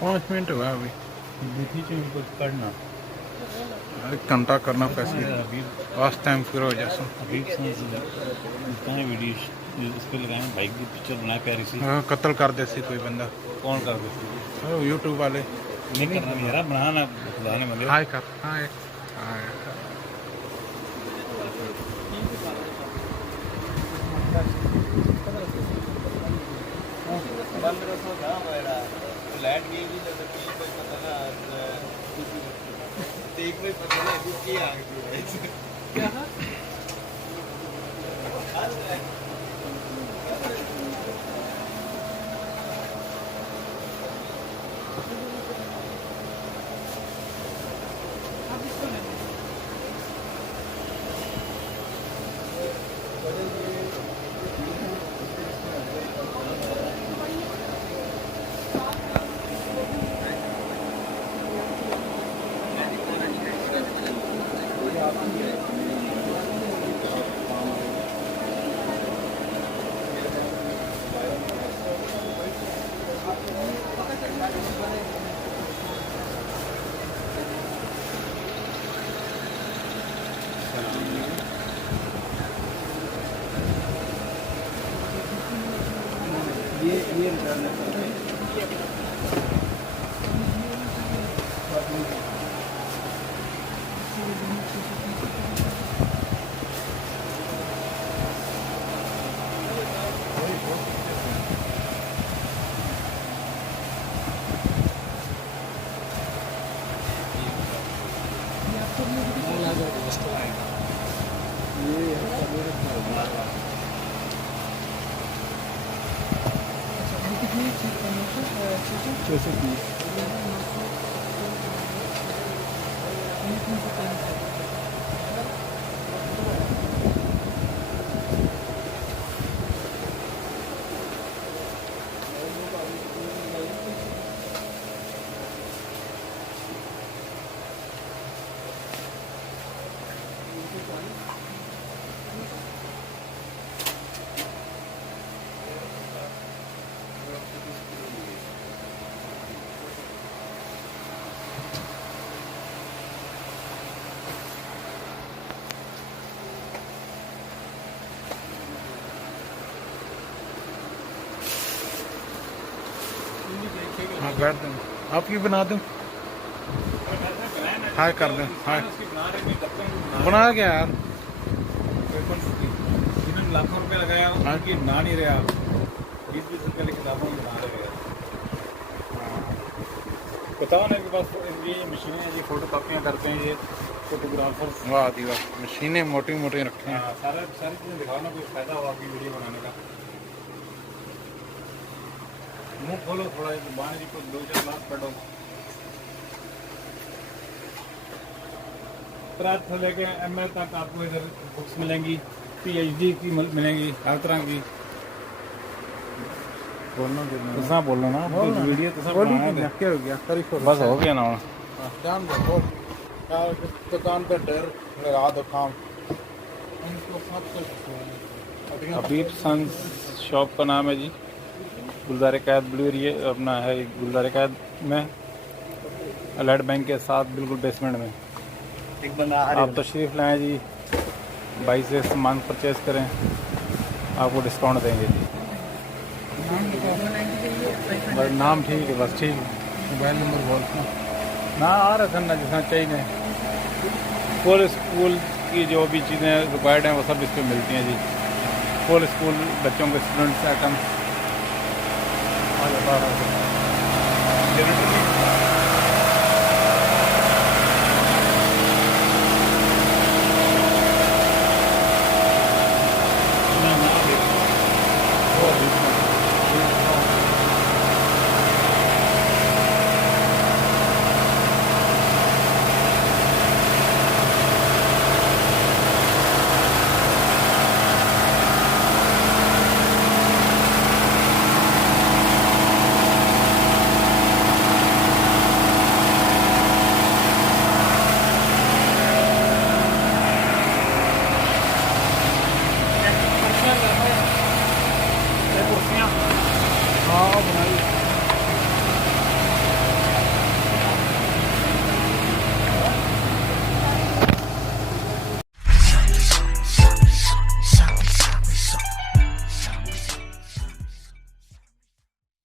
5 minute हुआ अभी कुछ करना एक घंटा करना फैसले लास्ट टाइम फिर हो जाए अभी कहाँ वीडियो इस पर लगाए बाइक की पिक्चर बना प्यारी सी। हाँ कत्ल कर दे सी कोई बंदा कौन कर देते यूट्यूब वाले नहीं करना मेरा बनाना खुदाने मंदिर हाय कर हाय हाय लाइट गई भी तो कोई पता ना देख में पता ना किसकी आ गई है क्या ये वैसे की हाँ बैठ दूँ आपकी बना दूँ हाय कर दूँ हाय बना क्या यार इन्होंने लाखों रुपए लगाया उनकी बना नहीं रहा 20-20 रुपए की किताबों में बना रहे हैं बताओ ना इनके पास ये मशीनें हैं जी फोटो कॉपियाँ करते हैं ये फोटोग्राफर वाह दी वाह मशीनें मोटी मोटी रखी हैं सारी चीज़ें दिखाओ ना कोई फायदा हो आपकी वीडियो बनाने का मुंह खोलो थोड़ा जुबान जी को 2-4 लाख पढ़ो प्रात से लेके एमए तक आपको इधर बुक्स मिलेंगी पीएचडी की मिलेंगी हर तरह की बोलना तुसा बोलो ना वीडियो तुसा बनाना है क्या हो गया तारीफ बस हो गया ना जान दो बोल यार दुकान पे डर लगा दो काम हबीब सन्स शॉप का नाम है जी गुलदार कैद ब्लू एरिया अपना है गुलदार कैद में अलाइड बैंक के साथ बिल्कुल बेसमेंट में एक बंदा आप तशरीफ़ लाएँ जी भाई से सामान परचेज़ करें आपको डिस्काउंट देंगे जी बस नाम ठीक है बस ठीक है मोबाइल नंबर बोल ना आ रहा था ना जितना चाहिए फुल स्कूल की जो भी चीज़ें रिक्वायर्ड हैं वो सब इस पर मिलती हैं जी फुल स्कूल बच्चों के स्टूडेंट्स आइटम